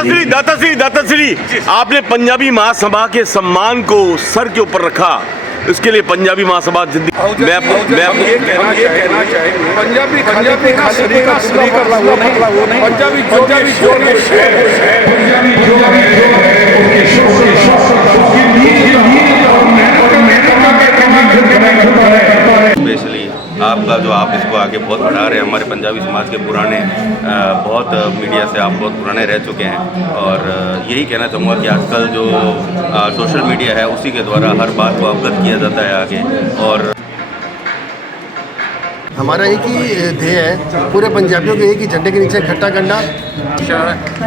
दाताश्री, आपने पंजाबी महासभा के सम्मान को सर के ऊपर रखा, इसके लिए पंजाबी महासभा जिंदगी मैं आपको ये कहना चाहेंगे पंजाबी का पंजाबी स्पेशली आपका जो आप इसको आगे बहुत बढ़ा रहे हैं, हमारे पंजाबी समाज के पुराने बहुत मीडिया से आप बहुत पुराने रह चुके हैं और यही कहना चाहूँगा कि आजकल जो सोशल मीडिया है उसी के द्वारा हर बात को अवगत किया जाता है आगे। और हमारा एक ही ध्येय है पूरे पंजाबियों को एक ही झंडे के नीचे इकट्ठा करना,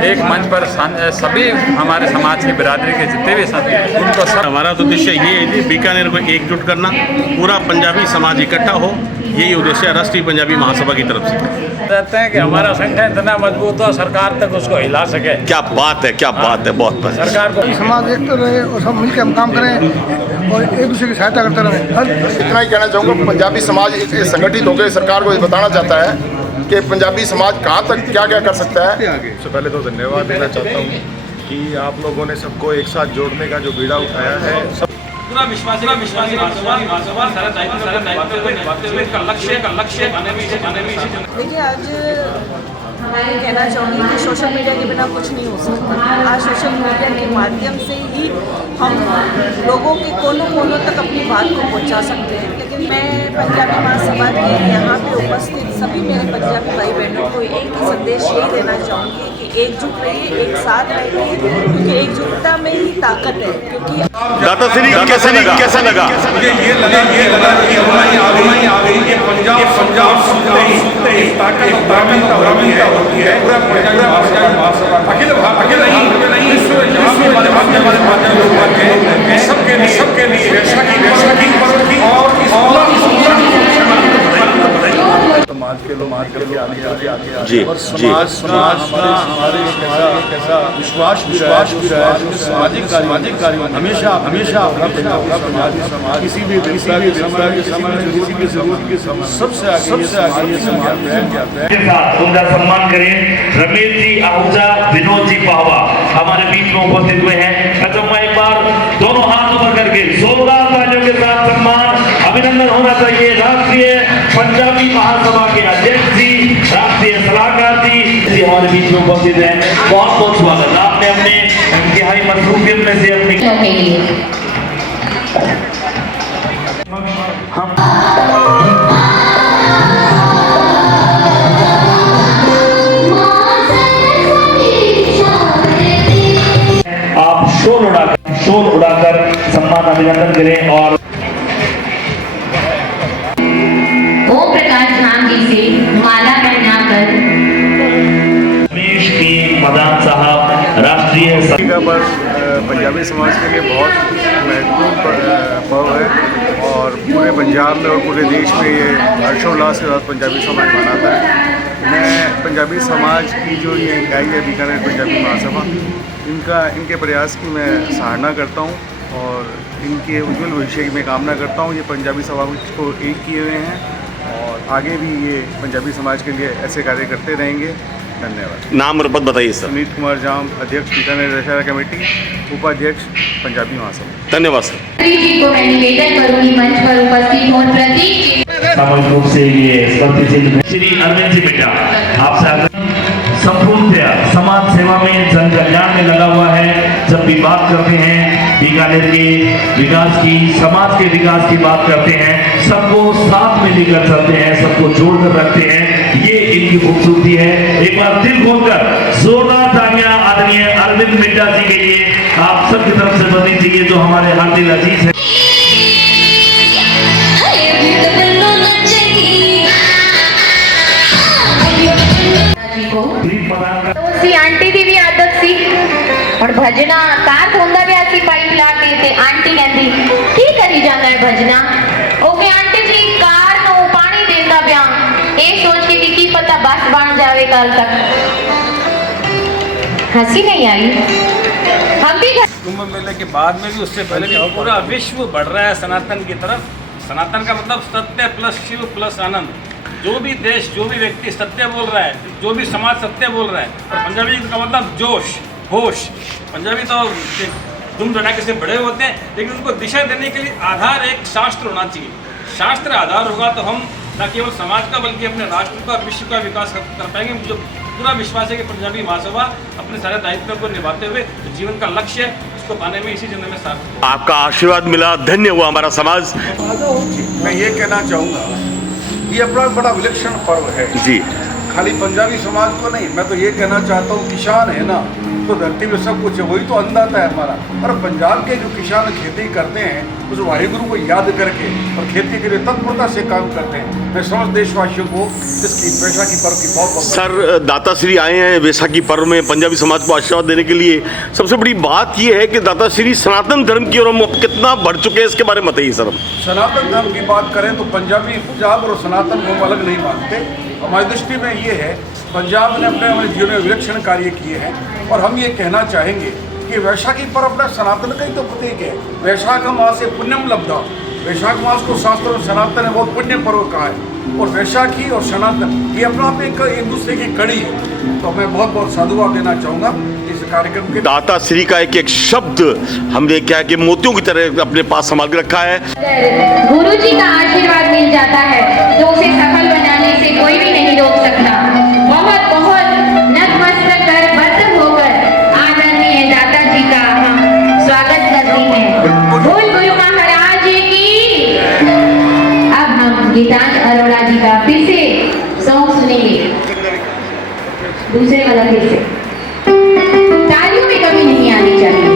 एक मंच पर सभी हमारे समाज की बिरादरी के जितने भी साथी हैं उनको सब हमारा तो उद्देश्य ये है कि बीकानेर को एकजुट करना, पूरा पंजाबी समाज इकट्ठा हो, यही उद्देश्य है राष्ट्रीय पंजाबी महासभा की तरफ से। चाहते हैं कि हमारा संगठन इतना मजबूत हो सरकार तक उसको हिला सके। क्या बात है, बहुत सरकार को समाज एक तो रहे और सब मिलकर हम काम करें और एक दूसरे की सहायता करते रहे। इतना ही कहना चाहूँगा, पंजाबी समाज संगठित होकर सरकार को बताना चाहता है कि पंजाबी समाज कहाँ तक क्या क्या कर सकता है। सबसे पहले तो धन्यवाद देना चाहता हूँ कि आप लोगों ने सबको एक साथ जोड़ने का जो बीड़ा उठाया है, पूरा विश्वास लक्ष्य। देखिए, आज मैं कहना चाहूँगी कि सोशल मीडिया के बिना कुछ नहीं हो सकता। आज सोशल मीडिया के माध्यम से ही हम लोगों के कोनों कोनों तक अपनी बात को पहुँचा सकते हैं। लेकिन मैं पंजाबी महासभा के यहाँ पे उपस्थित सभी मेरे पंजाबी भाई बहनों को एक ही संदेश यही देना चाहूँगी कि एकजुट रहिए, एक साथ रहिए, क्योंकि एकजुटता में ही ताकत है। क्योंकि दाताश्री कैसा लगा? मुझे ये लगा कि हमारी आ गई ये पंजाब सुनते ही ताकत होती है पूरा अखिल नहीं विश्व जहाँ भी हमारे माध्यम लोग आते हैं सबके लिए रक्षा की और समाज के लोग आगे जी और समाज हमारे एक ऐसा विश्वास सामाजिक कार्यों हमेशा समाज किसी भी व्यवस्था के समय किसी भी जरूरत के समय सबसे आगे समाज है। उनका सम्मान करें। रमेश जी आहूजा, विनोद जी पावा हमारे बीच में उपस्थित हुए हैं। मैं एक बार दोनों हाथ ऊपर करके जोरदार तालियों के साथ सम्मान अभिनंदन होना चाहिए राष्ट्रीय पंजाबी महासभा के अध्यक्ष जी, राष्ट्रीय सलाहकार जी हमारे बीच में उपस्थित हैं। बहुत बहुत स्वागत। आपने अपने इंतहाई मसरूफियत में से अपनी आप शोर उड़ाकर सम्मान अभिनंदन करें। और ओम प्रकाश धाम जी से माला पहनाकर रमेश के मदान साहब राष्ट्रीय पर पंजाबी समाज के लिए बहुत महत्वपूर्ण पर्व है और पूरे पंजाब में और पूरे देश में ये हर्षोल्लास के साथ पंजाबी समाज मनाता है। मैं पंजाबी समाज की जो ये इकाई है बीकानेर पंजाबी महासभा, इनके प्रयास की मैं सराहना करता हूँ और इनके उज्जवल भविष्य की मैं कामना करता हूँ। ये पंजाबी समाज को एक किए हुए हैं और आगे भी ये पंजाबी समाज के लिए ऐसे कार्य करते रहेंगे। धन्यवाद। नाम और पद बताइए सर। सुनीत कुमार जाम, अध्यक्ष बीकानेर दशहरा कमेटी, उपाध्यक्ष पंजाबी महासभा। धन्यवाद सर। जी को मैं निवेदन करूंगी मंच पर उपस्थित हों प्रतीक सामूहिक रूप से ये स्मृति श्री अरविंद जी बेटा आपसे संपूर्णतया समाज सेवा में जन कल्याण में लगा हुआ है। जब भी बात करते हैं बीकानेर के विकास की, समाज के विकास की बात करते हैं, सबको साथ में लेकर चलते हैं, सबको जोड़कर रखते हैं। ये इनकी खूबसूरती है। एक बार दिल खोलकर जोरदार तालियां आदरणीय अरविंद मिड्डा जी के लिए आप सबकी तरफ से बनी चाहिए जो हमारे हर दिल अजीज है। आंटी दी भी आदत सी और भजना कार होंदा भी आसी पाइप लाते थे। आंटी कहती की करी जाना है भजना। ओके आंटी जी कार नो पानी देता ब्या ए सोच के कि पता बस बन जावे कल तक। हंसी नहीं आई। हम भी कुंभ मेले के बाद में भी उससे पहले भी पूरा विश्व बढ़ रहा है सनातन की तरफ। सनातन का मतलब सत्य प्लस शिव प्लस आनंद। जो भी देश, जो भी व्यक्ति सत्य बोल रहा है, जो भी समाज सत्य बोल रहा है, और पंजाबी का मतलब जोश, होश। पंजाबी तो धूम धड़ाके से बड़े होते हैं, लेकिन उनको दिशा देने के लिए आधार एक शास्त्र होना चाहिए। शास्त्र आधार होगा तो हम न केवल समाज का बल्कि अपने राष्ट्र का, विश्व का विकास कर पाएंगे। मुझे पूरा विश्वास है कि पंजाबी महासभा अपने सारे दायित्व को निभाते हुए जीवन का लक्ष्य है उसको पाने में इसी जन्म में सार्थक। आपका आशीर्वाद मिला, धन्य हुआ हमारा समाज। मैं ये कहना चाहूँगा, ये अपना बड़ा विलक्षण पर्व है जी। खाली पंजाबी समाज को नहीं, मैं तो ये कहना चाहता हूँ, किसान है ना तो धरती में सब कुछ है, वही तो अन्नदाता है हमारा। और पंजाब के जो किसान खेती करते हैं उस वाहिगुरु को याद करके और खेती के लिए तत्परता से काम करते हैं। मैं समस्त देशवासियों को इसकी वैशाखी पर्व की बहुत बहुत सर, दाताश्री आए हैं वैशाखी पर्व में पंजाबी समाज को आशीर्वाद देने के लिए। सबसे बड़ी बात यह है कि दाताश्री सनातन धर्म की ओर हम कितना बढ़ चुके हैं, इसके बारे में बताइए सर। सनातन धर्म की बात करें तो पंजाब और सनातन को हम अलग नहीं मानते। हमारी दृष्टि में ये है, पंजाब ने अपने जीवन में विलक्षण कार्य किए हैं और हम ये कहना चाहेंगे कि वैशाखी पर्व अपना सनातन का ही तो प्रतीक है। वैशाख मास से पुण्यम लब्धा, वैशाख मास को शास्त्रों में सनातन है बहुत पुण्य पर्व कहा है। और वैशाखी और सनातन ये अपना आप एक दूसरे की कड़ी है। तो मैं बहुत बहुत साधुवाद देना चाहूँगा इस कार्यक्रम के। दाताश्री का एक एक शब्द हमने क्या है कि मोतियों की तरह अपने पास संभाल के रखा है। गुरु जी का आशीर्वाद मिल जाता है तो उसे सफल बनाने से कोई भी नहीं रोक सकता। बहुत बहुत नतमस्तक कर बर्तन होकर आदरणीय दाता जी का हम स्वागत करते हैं। बोल गुरु महाराज की। अब हम गीतांश अरोड़ा जी का फिर से सॉन्ग सुनेंगे, दूसरे वाला फिर से। तालियों में कमी नहीं आनी चाहिए।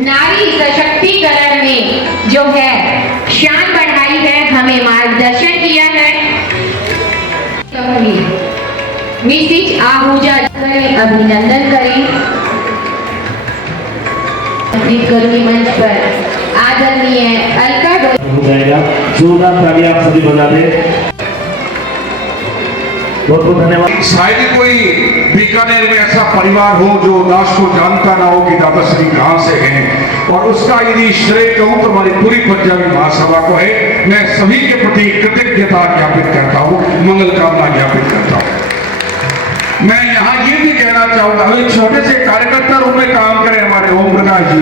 नारी सशक्तिकरण में जो है शान बढ़ाई है, हमें मार्गदर्शन किया है। मिसिज आहूजा करें, अभिनंदन करें। करुणी मंच पर आदरणीय अलका हो जाएगा। जोरदार ताली आप सभी बजा दें। बहुत बहुत धन्यवाद। शायद कोई बीकानेर में ऐसा परिवार हो जो दास को जानता ना हो कि दाताश्री कहाँ से हैं, और उसका यदि श्रेय कहूँ तो हमारी पूरी पंजाबी महासभा को है। मैं सभी के प्रति कृतज्ञता ज्ञापित करता हूँ, मंगल कामना ज्ञापित करता हूँ। मैं यहाँ ये भी कहना चाहूँगा, अभी छोटे से कार्यकर्ता रूप में काम करें हमारे ओम प्रकाश जी,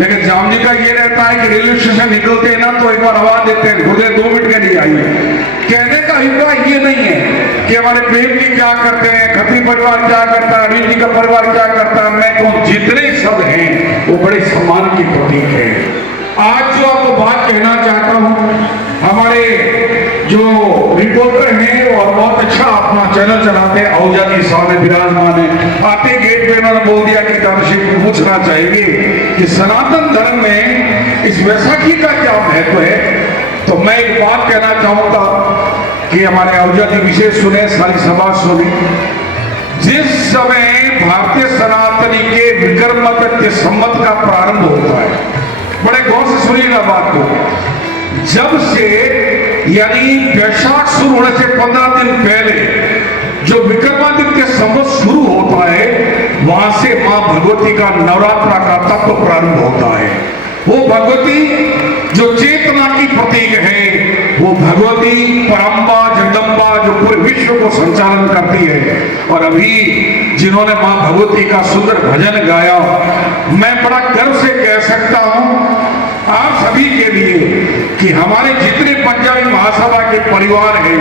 लेकिन जाम जी का ये रहता है कि रेलवे स्टेशन निकलते हैं ना तो एक बार आवाज देते हैं, मुझे 2 मिनट के लिए आइए। कहने का अभिप्राय ये नहीं है कि हमारे प्रेम जी क्या करते हैं, खत्री परिवार क्या करता है, अरविंद जी का परिवार क्या करता है। मैं कहूँ जितने शब्द हैं वो बड़े सम्मान की प्रतीक है। आज जो आपको बात कहना चाहता हूँ, हमारे जो रिपोर्टर हैं और बहुत अच्छा अपना चैनल चलाते हैं, आहूजा जी सामने विराजमान है। आते गेट पे उन्होंने बोल दिया कि दाताश्री को पूछना चाहिए कि सनातन धर्म में इस वैशाखी का क्या महत्व है। तो मैं एक बात कहना चाहूँगा कि हमारे आहूजा जी विशेष सुने, सारी सभा सुने। जिस समय भारतीय सनातनी के विक्रमादित्य संवत का प्रारंभ होता है, बड़े गौर से सुनिएगा बात को, जब से यानी वैशाख शुरू होने से 15 दिन पहले जो विक्रमादित्य संवत शुरू होता है, वहां से मां भगवती का नवरात्रा का तत्व प्रारंभ होता है। वो भगवती जो चेतना की प्रतीक है, वो भगवती परम्बा जगदम्बा जो पूरे विश्व को संचालन करती है। और अभी जिन्होंने मां भगवती का सुंदर भजन गाया, मैं बड़ा गर्व से कह सकता हूं आप सभी के लिए कि हमारे जितने पंजाबी महासभा के परिवार हैं,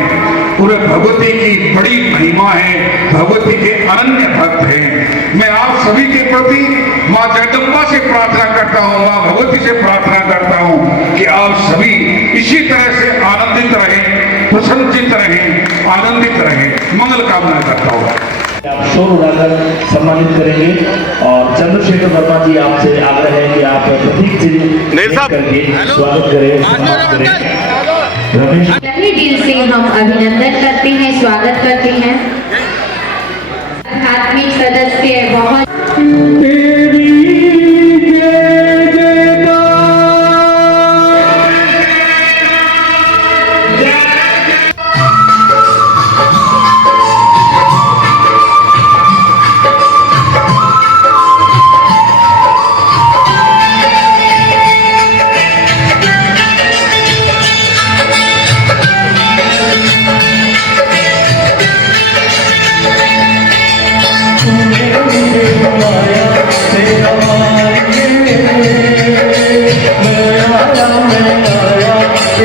पूरे भगवती की बड़ी महिमा है, भगवती के अनन्य भक्त हैं। मैं आप सभी के प्रति मां जगदम्बा से प्रार्थना करता हूं, मां भगवती से प्रार्थना करता हूं कि आप सभी इसी तरह से आनंदित रहें, प्रसन्नचित रहें, आनंदित रहें, मंगल कामना करता हूं। आप शोर उड़ाकर सम्मानित करेंगे और चंद्रशेखर वर्मा जी आपसे आग्रह है कि आप प्रतीक चिन्ह करके स्वागत करें, सम्मान करें। रमेश तहे दिल से हम अभिनंदन करते हैं, स्वागत करते हैं। आध्यात्मिक सदस्य बहुत आज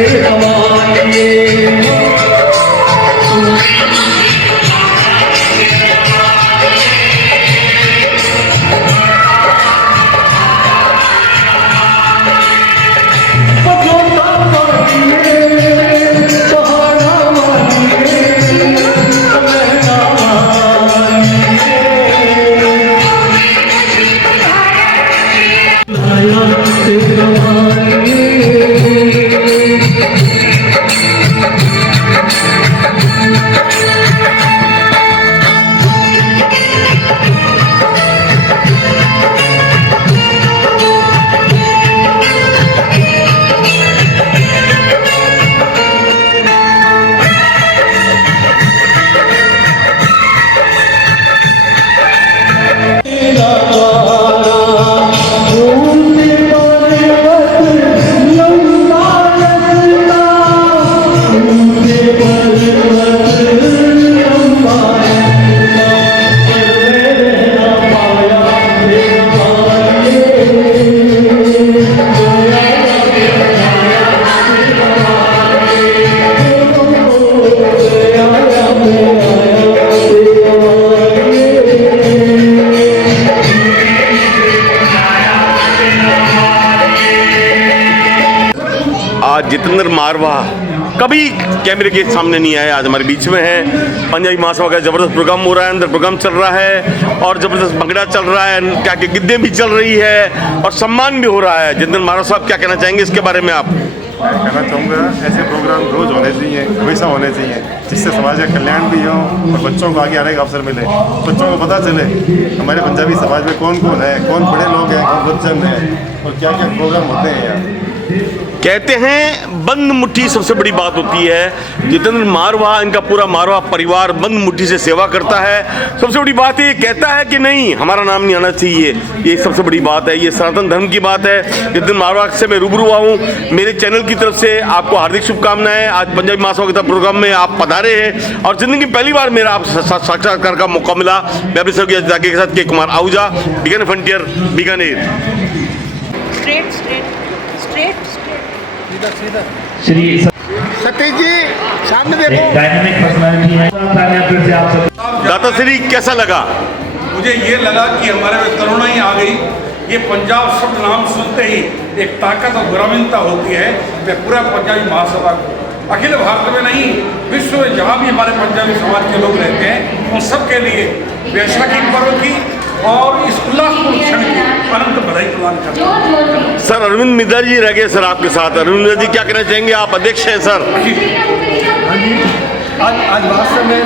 जितेंद्र मारवा कभी कैमरे के सामने नहीं आए, आज हमारे बीच में है। पंजाबी महासभा का ज़बरदस्त प्रोग्राम हो रहा है, अंदर प्रोग्राम चल रहा है और ज़बरदस्त भंगड़ा चल रहा है, क्या क्या गिद्दे भी चल रही है और सम्मान भी हो रहा है। जितेंद्र मारवा साहब क्या कहना चाहेंगे इसके बारे में आप? कहना चाहूँगा ऐसे प्रोग्राम रोज़ होने चाहिए, हमेशा होने चाहिए, जिससे समाज का कल्याण भी हो और बच्चों को आगे आने का अवसर मिले, बच्चों को पता चले हमारे पंजाबी समाज में कौन कौन है, कौन बड़े लोग हैं, कौन बच्चे हैं और क्या क्या प्रोग्राम होते हैं यार। कहते हैं बंद मुट्ठी सबसे बड़ी बात होती है। जितेंद्र मारवा, इनका पूरा मारवा परिवार बंद मुट्ठी से सेवा करता है। सबसे बड़ी बात ये कहता है कि नहीं, हमारा नाम नहीं आना चाहिए, ये सबसे बड़ी बात है, ये सनातन धर्म की बात है। जितेंद्र मारवा से मैं रूबरू हुआ हूँ। मेरे चैनल की तरफ से आपको हार्दिक शुभकामनाएं। आज पंजाबी महासभा के प्रोग्राम में आप पधारे हैं और जिंदगी में पहली बार मेरा आप साक्षात्कार का मौका मिला। मैं अपने सहयोगी के साथ के कुमार आहूजा, बीकानेर फ्रंटियर, बीकानेर। श्री सतीश जी सामने देखो, डायनामिक पर्सनालिटी है। दाता श्री कैसा लगा? मुझे ये लगा कि हमारे में करुणा ही आ गई। ये पंजाब शब्द नाम सुनते ही एक ताकत और ग्रामीणता होती है। मैं पूरा पंजाबी महासभा को अखिल भारत में नहीं, विश्व में जहाँ भी हमारे पंजाबी समाज के लोग रहते हैं उन सब के लिए वैशाखी पर्व की और इस उल्लासपूर्ण क्षण की अनंत बधाई प्रदान करता हूं। सर अरविंद मिद्दा जी रह गए सर आपके साथ। अरविंद मिद्दा जी क्या कहना चाहेंगे? आप अध्यक्ष हैं सर। हाँ जी, आज वास्तव में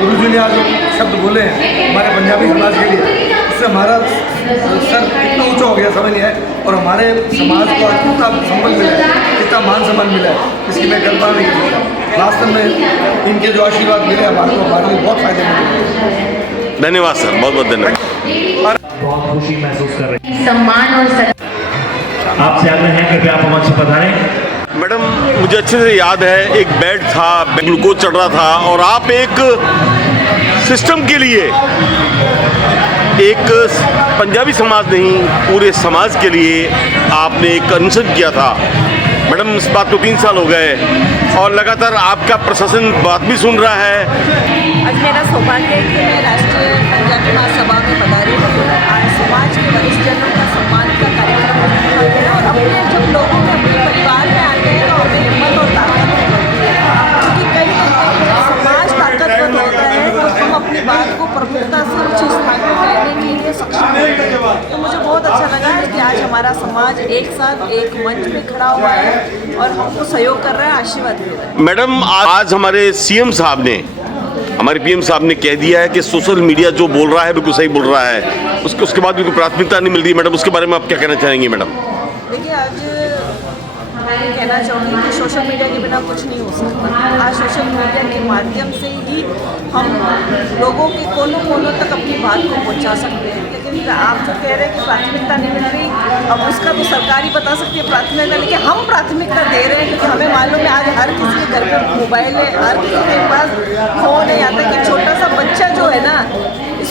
गुरु जी ने आज शब्द बोले हैं हमारे पंजाबी समाज के लिए, इससे हमारा सर कितना ऊंचा हो गया समझ नहीं है और हमारे समाज को आज कितना सम्मान मिला है, कितना मान सम्मान मिला है, इसकी मैं कल्पना नहीं कर सकता। वास्तव में इनके जो आशीर्वाद मिले हमारे लिए बहुत फायदेमंद। धन्यवाद सर, बहुत बहुत धन्यवाद। बहुत खुशी महसूस कर रहे हैं। सम्मान और आपसे आग्रह है कृपया आप मंच पर पधारें। मैडम, मुझे अच्छे से याद है एक बेड था, ग्लूकोज चढ़ रहा था और आप एक सिस्टम के लिए, एक पंजाबी समाज नहीं पूरे समाज के लिए आपने एक अनशन किया था। मैडम, इस बात को 3 साल हो गए और लगातार आपका प्रशासन बात भी सुन रहा है। आज मेरा सौभाग्य है कि मैं राष्ट्रीय पंजाबी महासभा में पधारी हूँ। आज समाज के वरिष्ठ जनों का सम्मान का कार्यक्रम होता है और अपने जब लोगों में अपने परिवार में आते हैं तो हमें हिम्मत और ताकत मिलती है, क्योंकि कई समाज ताकतवर होता है तो हम अपनी बात को प्रमुखता से उच्च स्थान पर लेने के लिए सक्षम होते हैं। तो मुझे बहुत अच्छा लगा है कि आज हमारा समाज एक साथ एक मंच में खड़ा हुआ है और हमको सहयोग कर रहा है, आशीर्वाद दे रहा है। मैडम, आज हमारे सीएम साहब ने, हमारे पीएम साहब ने कह दिया है कि सोशल मीडिया जो बोल रहा है बिल्कुल सही बोल रहा है, उसके बाद बिल्कुल प्राथमिकता नहीं मिल रही। मैडम, उसके बारे में आप क्या कहना चाहेंगे? मैडम देखिए, आज मैं कहना चाहूँगी कि सोशल मीडिया के बिना कुछ नहीं हो सकता। आज सोशल मीडिया के माध्यम से ही हम लोगों के कोनों कोनों तक अपनी बात को पहुँचा सकते हैं। लेकिन आप जो कह रहे हैं कि प्राथमिकता नहीं मिल रही, अब उसका तो सरकार ही बता सकती है प्राथमिकता, लेकिन हम प्राथमिकता दे रहे हैं क्योंकि हमें मालूम है आज हर किसी के घर पे मोबाइल है, हर किसी के पास फ़ोन है। यहाँ तक कि छोटा सा बच्चा जो है ना,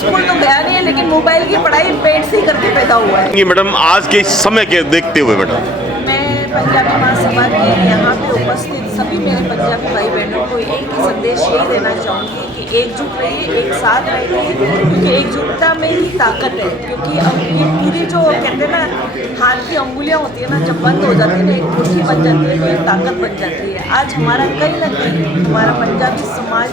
स्कूल तो गया नहीं है लेकिन मोबाइल की पढ़ाई पेट से ही करके पैदा हुआ है। मैडम, आज के समय के देखते हुए मैडम, मैं पंजाबी महासभा के यहाँ पे उपस्थित सभी मेरे पंजाबी भाई बहनों को एक ही संदेश यही देना चाहूँगी कि एकजुट रहिए, एक साथ रहिए, क्योंकि एकजुटता में ही ताकत है। क्योंकि अब ये पूरी जो कहते हैं ना हाथ की अंगुलियाँ होती है ना, जब बंद हो जाती है ना, एक मुट्ठी बन जाती है, तो एक ताकत बन जाती है। आज हमारा कहीं ना कहीं हमारा पंजाबी समाज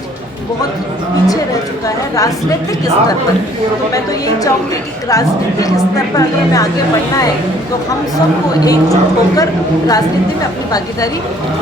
बहुत पीछे रह चुका है राजनीतिक स्तर पर। तो मैं तो यही चाहूँगी कि राजनीतिक स्तर पर अगर हमें आगे बढ़ना है तो हम सबको एकजुट होकर राजनीति में अपनी भागीदारी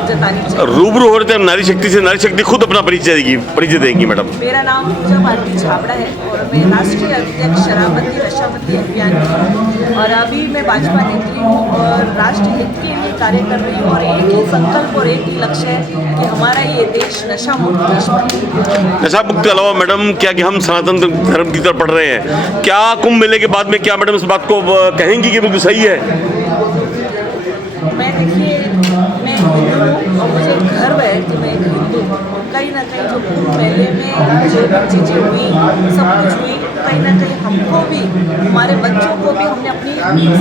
जतानी चाहिए। रूबरू हो रहे थे हम नारी शक्ति से, नारी शक्ति खुद अपना परिचय देंगी मैडम। मेरा नाम पूजा भारती छाबड़ा है और मैं राष्ट्रीय अध्यक्ष शराबती नशाबंदी अभियान की, और अभी मैं भाजपा नेत्री हूँ और राष्ट्र हित के लिए कार्य कर रही हूँ। और एक ही संकल्प और एक ही लक्ष्य है कि हमारा ये देश नशा मुक्त देश बने। नशा मुक्त के अलावा मैडम क्या कि हम सनातन धर्म की तरफ पढ़ रहे हैं, क्या कुंभ मेले के बाद में क्या मैडम इस बात को कहेंगी कि बिल्कुल सही है? मैं देखिए, मैं हिंदू हूँ और मुझे गर्व है कि मैं एक हिंदू हूँ। कहीं ना कहीं जो कुंभ मेले में जो चीज़ें हुई, सब कुछ हुई, कहीं ना कहीं हमको भी, हमारे बच्चों को भी हमने अपनी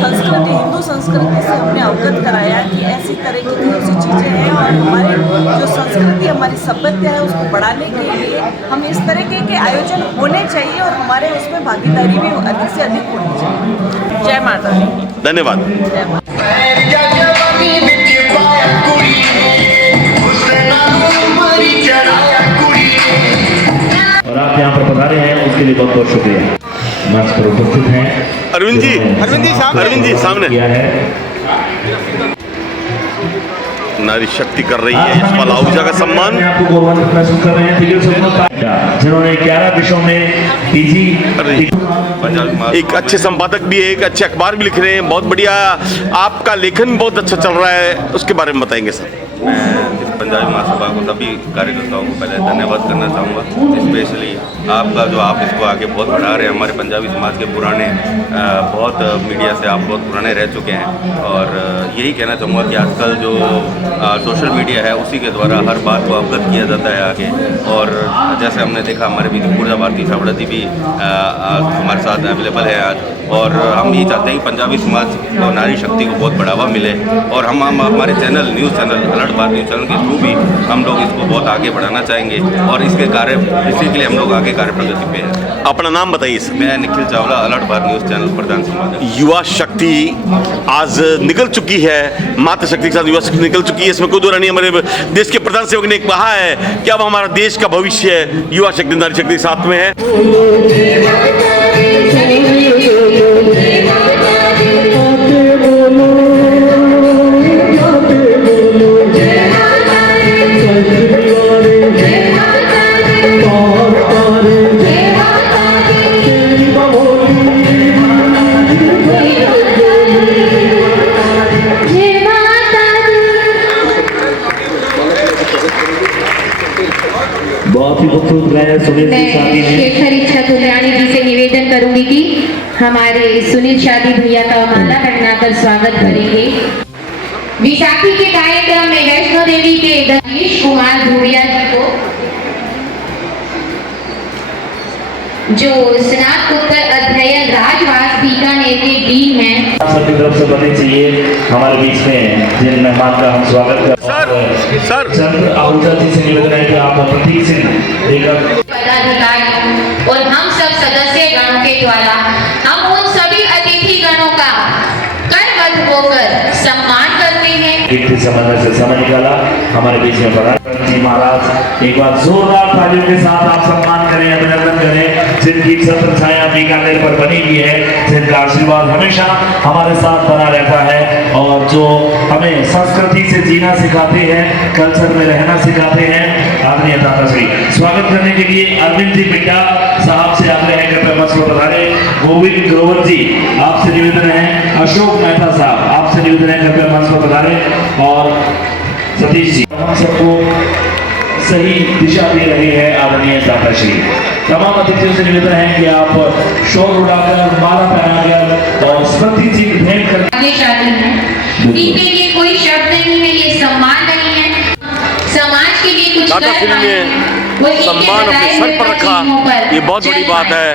संस्कृति, हिंदू संस्कृति से हमने अवगत कराया कि ऐसी तरह की ऐसी चीज़ें हैं और हमारे जो संस्कृति, हमारी सभ्यता है, उसको बढ़ाने के लिए हम इस तरह के आयोजन होने चाहिए और हमारे उसमें भागीदारी भी अधिक से अधिक होनी चाहिए। जय माता दी। धन्यवाद। जय माता। और आप यहाँ पर पधारे हैं उसके लिए बहुत बहुत शुक्रिया। मंच पर उपस्थित हैं अरविंद जी सामने किया है। नारी शक्ति कर रही है यशपाल आहूजा का सम्मान। आपको गौरवान्वित महसूस कर रहे हैं जिन्होंने 11 विषयों में पीजी। एक अच्छे संपादक भी है, एक अच्छे अखबार भी लिख रहे हैं, बहुत बढ़िया। आपका लेखन बहुत अच्छा चल रहा है, उसके बारे में बताएंगे सर। मैं इस पंजाबी महासभा को सभी कार्यकर्ताओं को पहले धन्यवाद करना चाहूँगा। स्पेशली आपका जो आप इसको आगे बहुत बढ़ा रहे हैं। हमारे पंजाबी समाज के पुराने बहुत मीडिया से आप बहुत पुराने रह चुके हैं और यही कहना चाहूँगा कि आजकल जो सोशल मीडिया है उसी के द्वारा हर बात को अवगत किया जाता है आगे। और जैसे हमने देखा हमारे बीच पूजा भारती छाबड़ा जी भी हमारे साथ अवेलेबल है आज, और हम ये चाहते हैं कि पंजाबी समाज को नारी शक्ति को बहुत बढ़ावा मिले और हम हमारे channel news channel alert Bharat news channel के थ्रू भी हम लोग इसको बहुत आगे बढ़ाना चाहेंगे और इसके इसी के लिए हम लोग आगे कार्य प्रगति पे हैं। अपना नाम बताइए सर। मैं Nikhil Chawla, alert Bharat news channel प्रधान संपादक। युवा शक्ति आज निकल चुकी है, मातृ शक्ति के साथ युवा शक्ति निकल चुकी है, इसमें कोई दो रानी। हमारे देश के प्रधान सेवक ने कहा है कि अब हमारा देश का भविष्य युवा शक्ति नारी शक्ति के साथ में है। बहुत ही खूबसूरत गायक सुनील शादी ने। शेखर इच्छा तुल्याणी जी से निवेदन करूंगी कि हमारे सुनील शादी भैया का माला पहनाकर स्वागत करेंगे। विशाखी के कार्यक्रम में वैष्णो देवी के दनीश कुमार धूड़िया जी को, जो स्नातकोत्तर अध्ययन राजवास बीकानेर के डीन हैं। सबकी तरफ से बननी चाहिए हमारे बीच में जिन मेहमान का हम स्वागत कर। सर चंद्र आहूजा जी से निवेदन है कि आप प्रतीक सिंह देकर पदाधिकारी और हम सब सदस्य गणों के द्वारा हम उन सभी अतिथि गणों का करबद्ध होकर सम्मान करते हैं। कीर्ति समन्वय से समय निकाला हमारे बीच में पड़ा जी महाराज। एक बार जोरदार तालियों के साथ आप सम्मान करें, अभिनंदन करें, जिनकी छत्र छाया बीकानेर पर बनी हुई है, जिनका आशीर्वाद हमेशा हमारे साथ बना रहता है और जो हमें संस्कृति से जीना सिखाते हैं, कल्चर में रहना सिखाते हैं। आदरणीय दादाश्री स्वागत करने के लिए अरविंद जी बिट्टा साहब से आग्रह करते हैं मंच पर पधारे। गोविंद ग्रोवर जी आपसे निवेदन है, अशोक मेहता साहब आपसे निवेदन है करते मंच पर पधारे, और सतीश जी हम सबको सही दिशा दे रहे हैं आदरणीय दादाश्री। तमाम अतिथियों से निवेदन है कि आप शोर उड़ाकर, माला पहनाकर और स्मृति जी भेंट कर आगे शादी है, इनके लिए कोई शब्द नहीं है, ये सम्मान नहीं है। समाज के लिए कुछ दादा श्री ने सम्मान अपने सर पर रखा, ये बहुत बड़ी बात है।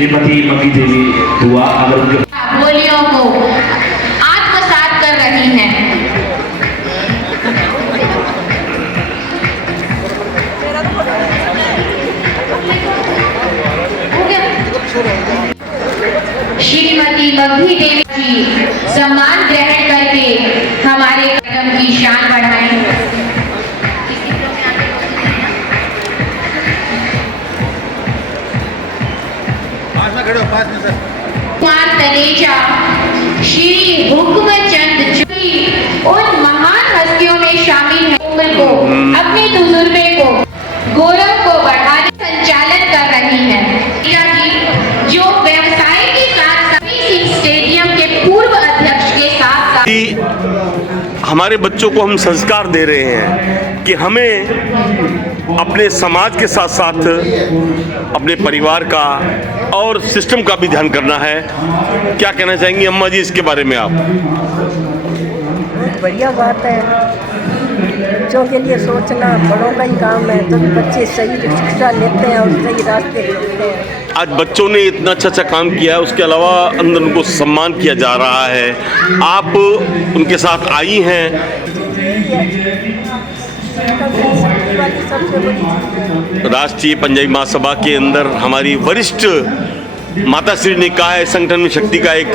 श्रीमती मक्की देवी दुआ अगर उनके बोलियों को आत्मसात कर रही हैं। श्रीमती मक्की देवी जी सम्मान ग्रहण करके हमारे कदम की शान बढ़ाएं। कुमार तनेजा, श्री हुक्मचंद चुनी उन महान हस्तियों में शामिल है उम्र को अपने तजुर्बे को गौरव को बढ़ाने संचालन कर रही है। जी जो व्यवसाय के साथ सभी स्टेडियम के पूर्व अध्यक्ष के साथ कि हमारे बच्चों को हम संस्कार दे रहे हैं कि हमें अपने समाज के साथ साथ अपने परिवार का और सिस्टम का भी ध्यान करना है। क्या कहना चाहेंगी अम्मा जी इसके बारे में आप? बहुत बढ़िया बात है, बच्चों के लिए सोचना बड़ों का ही काम है, तभी बच्चे सही शिक्षा लेते हैं और सही रास्ते चलते हैं। आज बच्चों ने इतना अच्छा काम किया है, उसके अलावा अंदर उनको सम्मान किया जा रहा है। आप उनके साथ आई हैं। राष्ट्रीय पंजाबी महासभा के अंदर हमारी वरिष्ठ माताश्री ने कहा है, संगठन में शक्ति का एक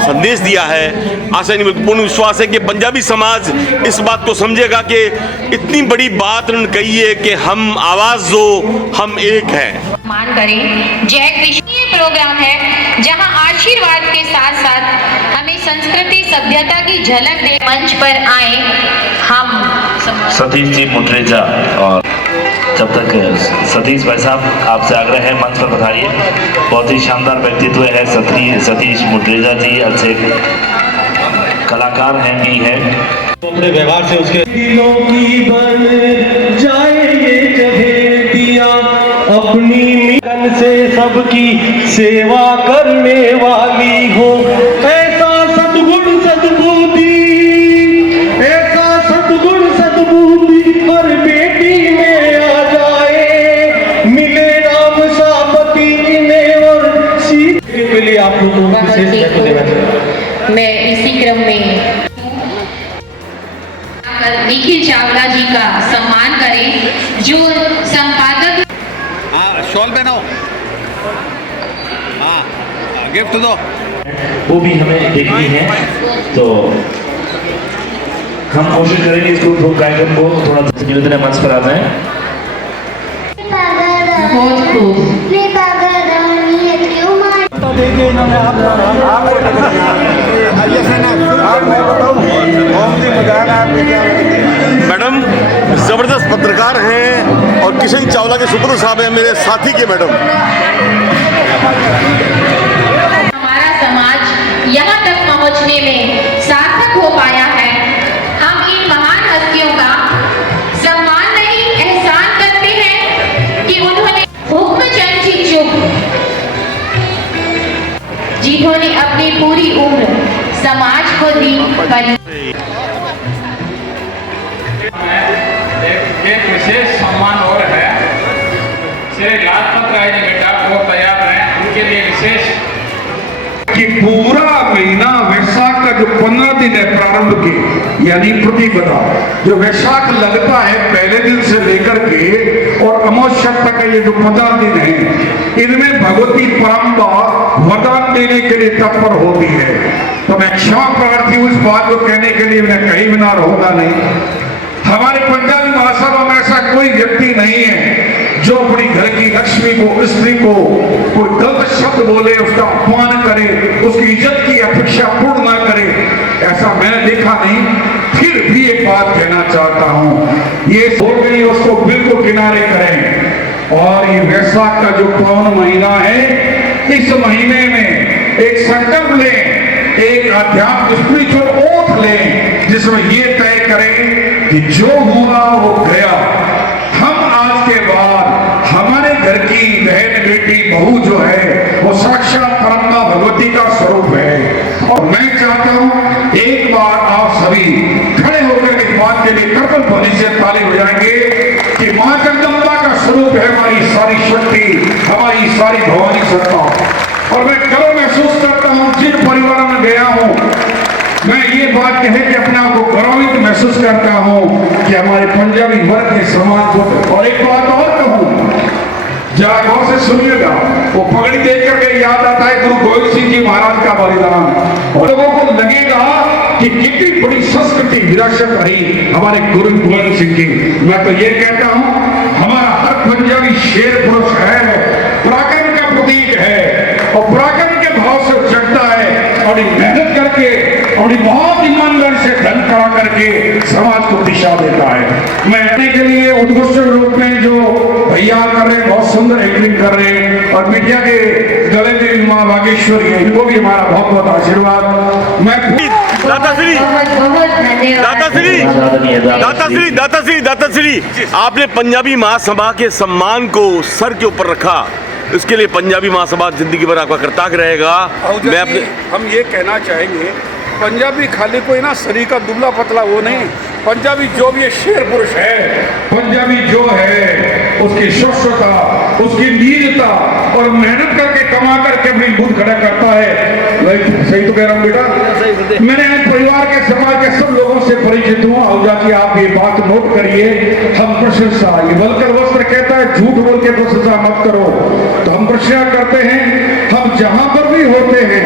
संदेश दिया है। आशा नहीं बल्कि पूर्ण विश्वास है कि पंजाबी समाज इस बात को समझेगा कि इतनी बड़ी बात उन्होंने कही है कि हम आवाज दो, हम एक हैं। मान करें यह एक विशेष प्रोग्राम है जहां आशीर्वाद के साथ साथ हमें संस्कृति सभ्यता की झलक दे। मंच पर आए हम सतीश जी मुटरेजा, और जब तक सतीश भाई साहब आपसे आग्रह है मंच पर पधारिए। बहुत ही शानदार व्यक्तित्व है सतीश मुटरेजा जी, अच्छे कलाकार हैं भी हैं। अपने व्यवहार से उसके दिलों की बन जाए ये जगह दिया, अपनी मिलन से सबकी सेवा करने वाली हो। ऐसा सद्गुण सद्बुद्धि, ऐसा सद्गुण सद्बुद्धि हर बेटी में आ जाए, मिले राम सा पति इन्हें और सीख के लिए आप लोगों को विशेष धन्यवाद। मैं इसी क्रम में निखिल चावला जी का सम्मान करें जो संपादक। शॉल पहनाओ, गिफ्ट दो, वो भी हमें देखनी है, तो हम कोशिश करेंगे इस ग्रुप कार्यक्रम को थोड़ा निवेदन मंच पर आ जाए। बहुत खूब मैडम जबरदस्त पत्रकार हैं और किशन चावला के सुपुत्र साहब हैं मेरे साथी के मैडम। हमारा समाज यहाँ तक पहुँचने में सार्थक हो पाया है। हम इन महान हस्तियों का सम्मान नहीं एहसान करते हैं कि उन्होंने हुक्मचंद जी जिन्होंने अपनी पूरी उम्र समाज को दी। एक विशेष सम्मान और है, श्री लाजपत राय जी बेटा वो तैयार हैं, उनके लिए विशेष कि पूरा महीना वैशाख का जो 15 दिन है प्रारंभ के, यानी प्रतिपदा जो वैशाख लगता है पहले दिन से लेकर के और अमावस्या तक का ये जो 15 दिन है, इनमें भगवती परम्बा वरदान देने के लिए तत्पर होती है। तो मैं क्षमा प्रार्थी हूं इस बात को कहने के लिए, मैं कहीं बिना रहूंगा नहीं। हमारे पंजाबी महासभा में ऐसा कोई व्यक्ति नहीं है जो अपनी घर की लक्ष्मी को, स्त्री को कोई गलत शब्द बोले, उसका अपमान करे, उसकी इज्जत की अपेक्षा पूर्ण ना करे, ऐसा मैंने देखा नहीं। फिर भी एक बात कहना चाहता हूं, ये हो गई उसको बिल्कुल किनारे करें। और ये वैशाख का जो पावन महीना है, इस महीने में एक संकल्प लें, एक अध्यात्म स्पिरिचुअल ओथ लें, जिसमें ये तय करें कि जो हुआ वो गया। हम आज के बाद हमारे घर की बहन बेटी बहू जो है वो साक्षात परम्बा भगवती का स्वरूप है। और मैं चाहता हूं एक बार आप सभी खड़े होकर इस बात के लिए कर्तव्य ध्वनि से ताली बजाएंगे कि मां जगदम्बा का स्वरूप है हमारी सारी शक्ति, हमारी सारी भवानी सकता हूँ। और मैं गर्व महसूस करता हूँ जिन परिवारों में गया हूँ, मैं ये बात कहे कि अपने आप को गौरवित महसूस करता हूँ कि हमारे पंजाबी वर्ग के समाज को। और एक बात और कहूँ, जरा गौर से सुनिएगा, वो पगड़ी देख करके याद आता है गुरु गोविंद सिंह जी महाराज का बलिदान, और लोगों को लगेगा कि कितनी बड़ी संस्कृति विरासत रही हमारे गुरु गोविंद सिंह की। मैं तो ये कहता हूँ, हमारा हर पंजाबी शेर पुरुष है, पराक्रम का प्रतीक है, और पराक्रम के भाव से जगता है, और मेहनत करके और बहुत ईमानदारी से धन कमा करके समाज को दिशा देता है। मैं अपने के लिए उत्कृष्ट रूप में जो भैया कर रहे हैं, बहुत सुंदर एक्टिंग कर रहे हैं, और मीडिया के गले में भी माँ बागेश्वरी है, इनको भी हमारा बहुत बहुत आशीर्वाद। मैं दाताश्री आपने पंजाबी महासभा के सम्मान को सर के ऊपर रखा, इसके लिए पंजाबी महासभा जिंदगी भर आपका कृतज्ञ रहेगा। मैं अपने हम ये कहना चाहेंगे, पंजाबी खाली कोई ना शरीर का दुबला पतला वो नहीं, पंजाबी जो भी शेर पुरुष है, पंजाबी जो है उसकी स्वच्छता, उसकी नीयता और मेहनत करके कमा करके अपनी बुद्ध खड़ा करता है। सही तो कह रहा हूँ बेटा? मैंने परिवार के समाज के सब लोगों से परिचित हूँ। आहूजा जी आप ये बात नोट करिए, हम प्रशंसा, ये वलकर वस्त्र कहता है झूठ बोल के प्रशंसा मत करो, तो हम प्रशंसा करते हैं। हम जहां पर भी होते हैं,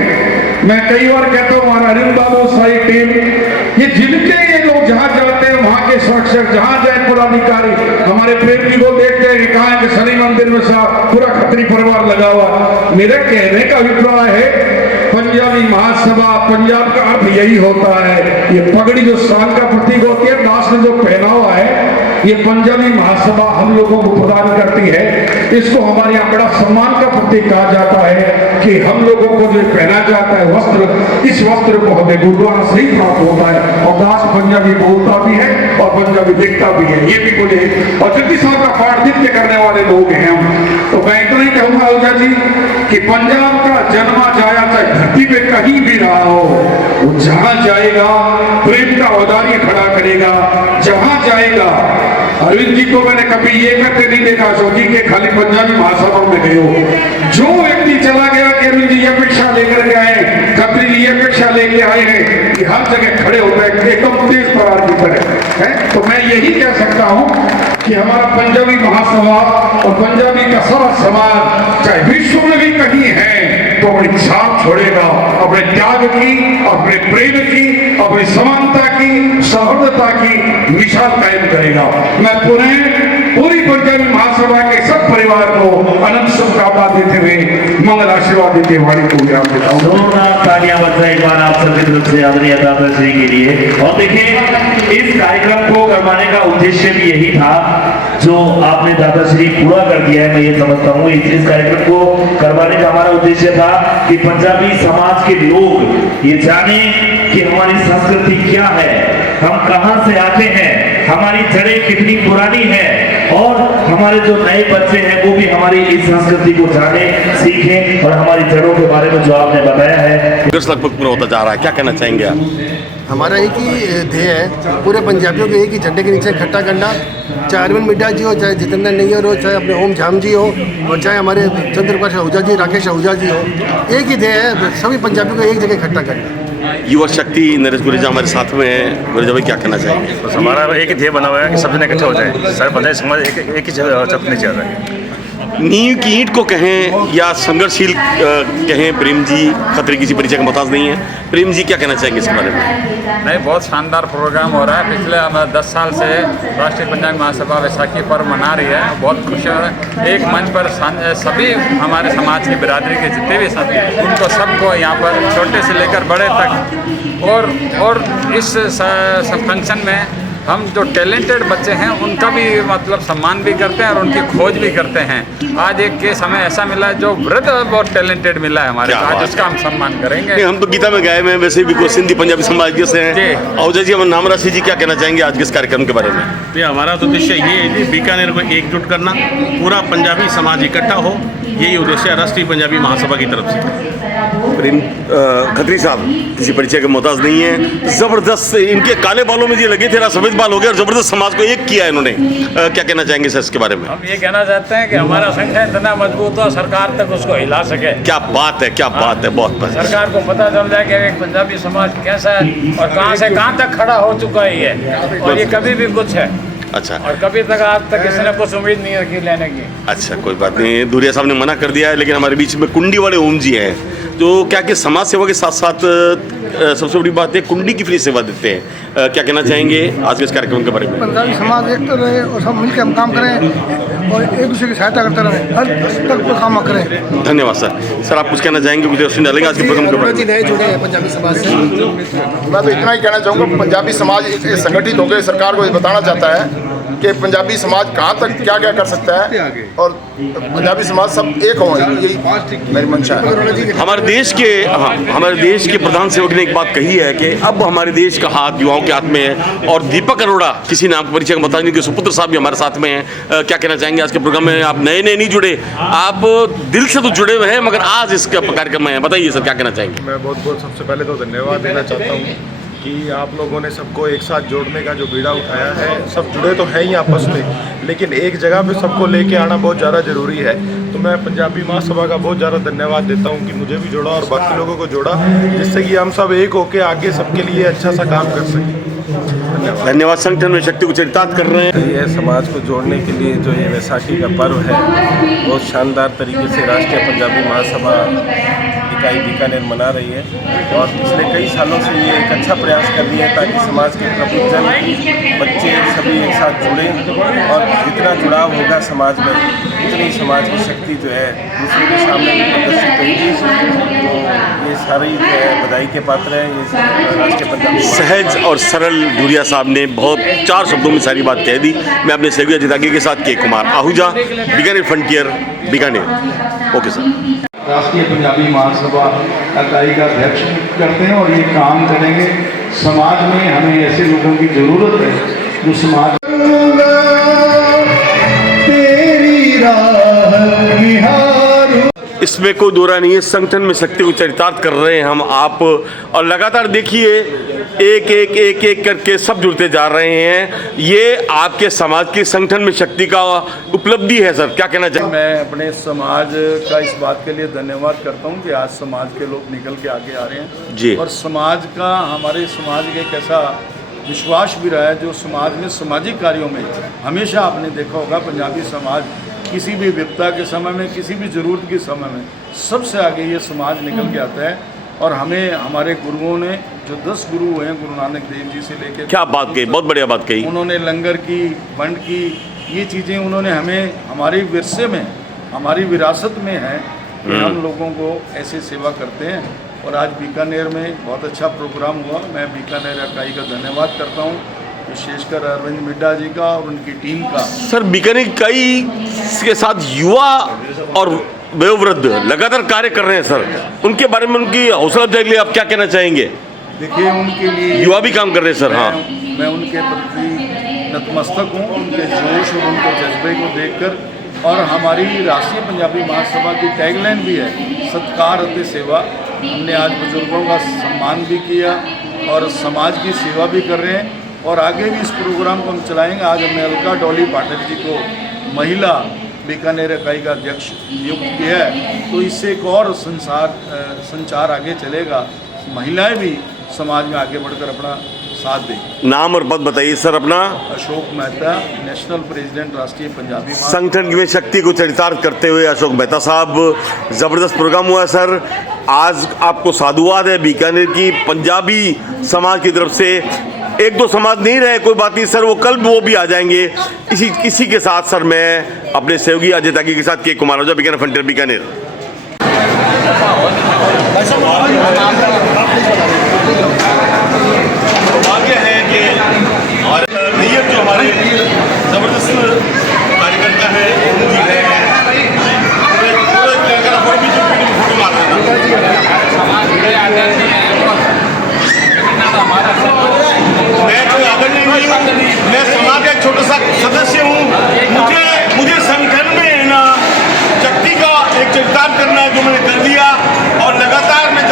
मैं कई बार कहता हूँ, हमारा अरिंद बाबू सारी टीम, ये जिनके ये लोग जहाँ जाते हैं वहाँ के सुरक्षक, जहाँ जाए पदाधिकारी हमारे प्रेम जी को देखते हैं, कहा कि शनि मंदिर में सा पूरा खत्री परिवार लगा हुआ। मेरे कहने का अभिप्राय है, पंजाबी महासभा, पंजाब का अर्थ यही होता है। ये पगड़ी जो शान का प्रतीक होती है, दास ने जो पहना हुआ है, ये पंजाबी महासभा हम लोगों को प्रदान करती है। इसको हमारे यहाँ बड़ा सम्मान का प्रतीक कहा जाता है कि हम लोगों को जो पहना जाता है वस्त्र, इस वस्त्र को हमें गुरुद्वारा से ही प्राप्त होता है। और दास पंजाबी बोलता भी है और पंजाबी दिखता भी है, ये भी बोले। और जगदीश साहब का पाठ नित्य करने वाले लोग हैं हम। तो मैं इतना ही कहूँगा आहूजा जी कि पंजाब का जन्मा जाया चाहे धरती पे कहीं भी रहा हो, वो जहाँ जाएगा प्रेम का औदार्य खड़ा करेगा। जहाँ जाएगा, अरविंद जी को मैंने कभी ये करते नहीं देखा सोची के खाली पंजाबी महासभा में गए हो। जो व्यक्ति चला गया कि अरविंद जी ये अपेक्षा लेकर के आए, खत्री जी ये अपेक्षा लेके आए हैं कि हर जगह खड़े होता है एकदम तेज तरार की तरह है। तो मैं यही कह सकता हूँ कि हमारा पंजाबी महासभा और पंजाबी का सारा समाज चाहे विश्व में भी कहीं है तो अपनी छाप छोड़ेगा, अपने त्याग की, अपने प्रेम की, अपनी समानता की, सौहार्दता की मिसाल कायम करेगा। मैं पूरी पंजाबी महासभा के सब परिवार को अनंत शुभकामना देते हुए, मंगल आशीर्वाद देते हुए वाणी को विराम देता हूँ। तालियां बजाएं एक बार आप सभी तरफ से आदरणीय दाताश्री के लिए। और देखिए, इस कार्यक्रम को करवाने का उद्देश्य भी यही था जो आपने दाताश्री पूरा कर दिया है, मैं ये समझता हूँ। इस कार्यक्रम को करवाने का हमारा उद्देश्य था कि पंजाबी समाज के लोग ये जाने कि हमारी संस्कृति क्या है, हम कहां से आते हैं, हमारी जड़ें कितनी पुरानी है, और हमारे जो नए बच्चे हैं वो भी हमारी इस संस्कृति को जाने, सीखें, और हमारी जड़ों के बारे में जो आपने बताया है। लगभग पूरा होता जा रहा है, क्या कहना चाहेंगे आप? हमारा एक ही ध्येय है, पूरे पंजाबियों के एक ही झंडे के नीचे इकट्ठा करना, चाहे अरविंद मिड्डा जी हो, चाहे जितेंद्र नैयर हो, चाहे अपने ओम झाम जी हो, और चाहे हमारे चंद्रप्रकाश आहूजा जी, राकेश आहूजा जी हो। एक ही ध्येय है, सभी पंजाबियों को एक जगह इकट्ठा करना। युवा शक्ति नरेश गुरेजा हमारे साथ में है, गुरेजा भाई क्या कहना चाहेंगे? बस हमारा एक ही ध्येय बना हुआ है कि सब जने इकट्ठे हो जाए, सारे पंजाबी समाज एक ही छत नीचे आ रहा है। नींव की ईंट को कहें या संघर्षशील कहें, प्रेम जी खत्री किसी परिचय का मोहताज नहीं है। प्रेम जी क्या कहना चाहेंगे इसके बारे में? नहीं, बहुत शानदार प्रोग्राम हो रहा है। पिछले 10 साल से राष्ट्रीय पंजाबी महासभा वैसाखी पर्व मना रही है, बहुत खुशी हो रहा है। एक मंच पर सभी हमारे समाज की बिरादरी के जितने भी उनको सबको यहाँ पर छोटे से लेकर बड़े तक, और इस फंक्शन में हम जो टैलेंटेड बच्चे हैं उनका भी मतलब सम्मान भी करते हैं और उनकी खोज भी करते हैं। आज एक केस हमें ऐसा मिला है जो वृद्ध बहुत टैलेंटेड मिला है हमारे, आज उसका हम सम्मान करेंगे। हम तो गीता में गाए हैं, वैसे भी सिंधी पंजाबी समाज के से हैं। आहूजा जी, हम नामरासी जी क्या कहना चाहेंगे आज के इस कार्यक्रम के बारे में? ये हमारा तो उद्देश्य ये है कि बीकानेर को एकजुट करना, पूरा पंजाबी समाज इकट्ठा हो, यही उद्देश्य है राष्ट्रीय पंजाबी महासभा की तरफ से। प्रेम खत्री साहब किसी परिचय के मोहताज नहीं है, जबरदस्त इनके काले बालों में ये लगे थे, सफेद बाल हो गए और जबरदस्त समाज को एक किया इन्होंने। क्या कहना चाहेंगे सर इसके बारे में? हम ये कहना चाहते हैं कि हमारा संगठन इतना मजबूत हो सरकार तक उसको हिला सके। क्या बात है, क्या बात है, बहुत बढ़िया। सरकार को पता चल जाए कि एक पंजाबी समाज कैसा है और कहाँ से कहाँ तक खड़ा हो चुका ही है और ये कभी भी कुछ है। अच्छा, और कभी तक आज तक किसी ने कुछ उम्मीद नहीं रखी लेने की। अच्छा, कोई बात नहीं, दूरिया साहब ने मना कर दिया है, लेकिन हमारे बीच में कुंडी वाले ओम जी हैं, तो क्या कि समाज सेवा के साथ साथ सबसे बड़ी बात है कुंडी की फ्री सेवा देते हैं। क्या कहना चाहेंगे आज के इस कार्यक्रम के बारे में? पंजाबी समाज एक तो रहे और सब मिलकर हम काम करें और एक दूसरे की सहायता करते रहे, हर स्तर पर काम करें। धन्यवाद सर। सर आप कुछ कहना चाहेंगे, कुछ रोशनी डालेंगे आज के प्रोग्राम के बारे में? नए जुड़े हैं पंजाबी समाज से। मैं तो इतना ही कहना चाहूँगा, पंजाबी समाज संगठित होकर सरकार को ये बताना चाहता है कि पंजाबी समाज कहाँ तक क्या क्या कर सकता है और पंजाबी समाज सब एक हो, यही मेरी मंशा है। हमारे देश के प्रधान सेवक ने एक बात कही है कि अब हमारे देश का हाथ युवाओं के हाथ में है और दीपक अरोड़ा किसी नाम का परिचय बता देंगे, सुपुत्र साहब भी हमारे साथ में हैं। क्या कहना चाहेंगे आज के प्रोग्राम में? आप नए नहीं जुड़े, आप दिल से तो जुड़े हुए हैं, मगर आज इसका कार्यक्रम में बताइए सर, क्या कहना चाहेंगे? मैं बहुत सबसे पहले तो धन्यवाद देना चाहता हूँ कि आप लोगों ने सबको एक साथ जोड़ने का जो बीड़ा उठाया है। सब जुड़े तो हैं ही आपस में, लेकिन एक जगह पे सबको लेके आना बहुत ज़्यादा ज़रूरी है। तो मैं पंजाबी महासभा का बहुत ज़्यादा धन्यवाद देता हूँ कि मुझे भी जोड़ा और बाकी लोगों को जोड़ा, जिससे कि हम सब एक होके आगे सबके लिए अच्छा सा काम कर सकें। धन्यवाद। संगठन में शक्ति को चरितार्थ कर रहे हैं। ये समाज को जोड़ने के लिए जो ये वैसाखी का पर्व है बहुत शानदार तरीके से राष्ट्रीय पंजाबी महासभा इकाई बीकानेर मना रही है और पिछले कई सालों से ये एक अच्छा प्रयास कर रही है ताकि समाज के प्रबुद्धजन बच्चे सभी एक साथ जुड़ें और जितना जुड़ाव होगा समाज में उतनी समाज की शक्ति जो है दूसरों के सामने प्रदर्शित होगी। तो ये सारी जो है बधाई के पात्र हैं। ये राष्ट्रीय पंजाबी सहज और सरल दूरिया साहब ने बहुत 4 शब्दों में सारी बात कह दी। मैं अपने सहयोगी जितागी के साथ के Kumar Ahuja, Bikaner frontier, Bikaner. Okay sir. राष्ट्रीय पंजाबी महासभा इकाई का अध्यक्ष करते हैं और ये काम करेंगे। समाज में हमें ऐसे लोगों की ज़रूरत है जो समाज इसमें कोई दो राय नहीं है। संगठन में शक्ति को चरितार्थ कर रहे हैं हम आप, और लगातार देखिए एक करके सब जुड़ते जा रहे हैं। ये आपके समाज की संगठन में शक्ति का उपलब्धि है सर, क्या कहना चाहिए? मैं अपने समाज का इस बात के लिए धन्यवाद करता हूं कि आज समाज के लोग निकल के आगे आ रहे हैं जी। और समाज का हमारे समाज के एक ऐसा विश्वास भी रहा है जो समाज में सामाजिक कार्यों में हमेशा आपने देखा होगा पंजाबी समाज किसी भी विपदा के समय में, किसी भी ज़रूरत के समय में सबसे आगे ये समाज निकल के आता है। और हमें हमारे गुरुओं ने जो 10 गुरु हैं गुरु नानक देव जी से लेकर, क्या बात कही, बहुत बढ़िया बात कही। उन्होंने लंगर की, वंड की, ये चीज़ें उन्होंने हमें हमारे विरसे में, हमारी विरासत में है कि हम लोगों को ऐसे सेवा करते हैं। और आज बीकानेर में बहुत अच्छा प्रोग्राम हुआ। मैं बीकानेर इकाई का धन्यवाद करता हूँ, विशेषकर अरविंद मिड्डा जी का और उनकी टीम का। सर बीकानेर इकाई के साथ युवा और वयोवृद्ध लगातार कार्य कर रहे हैं सर, उनके बारे में, उनकी हौसला अफजाई के लिए आप क्या कहना चाहेंगे? देखिए उनके लिए युवा भी काम कर रहे हैं सर। हाँ, मैं उनके प्रति नतमस्तक हूँ, उनके जोश और उनके जज्बे को देखकर। और हमारी राष्ट्रीय पंजाबी महासभा की टैगलाइन भी है सत्कार अति सेवा। हमने आज बुजुर्गों का सम्मान भी किया और समाज की सेवा भी कर रहे हैं और आगे भी इस प्रोग्राम को हम चलाएंगे। आज हमने अलका डॉली पाठक जी को महिला बीकानेर इकाई का अध्यक्ष नियुक्त किया है, तो इससे एक और संचार आगे चलेगा, महिलाएं भी समाज में आगे बढ़कर अपना साथ दें। नाम और पद बताइए सर अपना? अशोक मेहता, नेशनल प्रेसिडेंट राष्ट्रीय पंजाबी संगठन में शक्ति को चरितार्थ करते हुए अशोक मेहता साहब, जबरदस्त प्रोग्राम हुआ सर। आज आपको साधुवाद है बीकानेर की पंजाबी समाज की तरफ से। 1-2 समाज नहीं रहे, कोई बात नहीं सर, वो कल वो भी आ जाएंगे। इसी के साथ सर मैं अपने सहयोगी अजय तागी के साथ के कुमार आहूजा, बीकानेर फ्रंटियर, बीकानेर। भाग्य है कि और नैयत जो हमारे जबरदस्त कार्यकर्ता है मैं कोई आदरणीय नहीं हूँ, मैं समाज का एक छोटा सा सदस्य हूँ। मुझे संगठन में ना शक्ति का एक चरितार्थ करना है जो मैंने कर दिया और लगातार मैं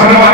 समाज